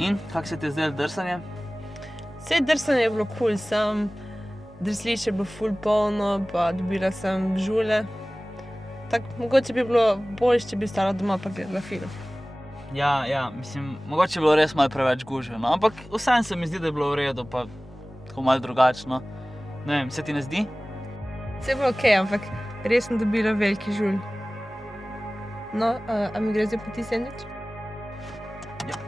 In, kako se ti je zdelo drsanje? Vse drsanje je bilo kul, sem drslišče je bilo ful polno, pa dobila sem žule. Tako, mogoče bi bilo boljše, če bi stala doma pa gledala film. Ja, mislim, mogoče je bilo res malo preveč gužve, no, ampak vseeno se mi zdi, da je bilo v redu, pa tako malo drugačno. Ne vem, se ti ne zdi? Vse je bilo okej, ampak res sem dobila veliki žulj. No, a mi gre zdaj po ti sendvič? Ja.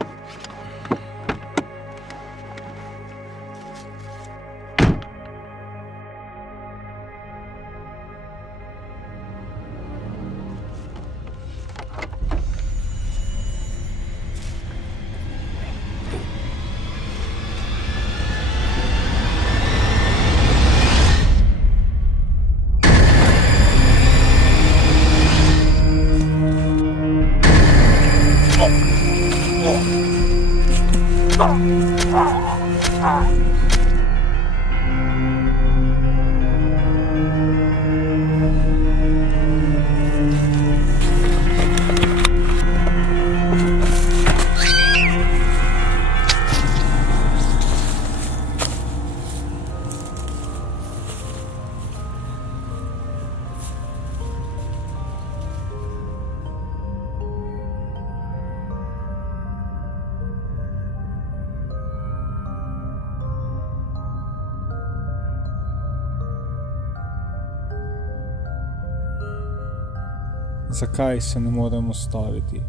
Zakaj se ne morem ustaviti?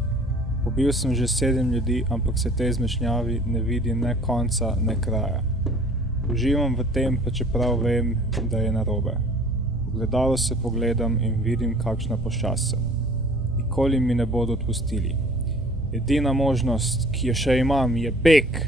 Pobil sem že 7 ljudi, ampak se tej zmešnjavi ne vidi ne konca, ne kraja. Uživam v tem, pa čeprav vem, da je narobe. V gledalo se pogledam in vidim, kakšna pošast sem. Nikoli mi ne bodo odpustili. Edina možnost, ki jo še imam, je beg!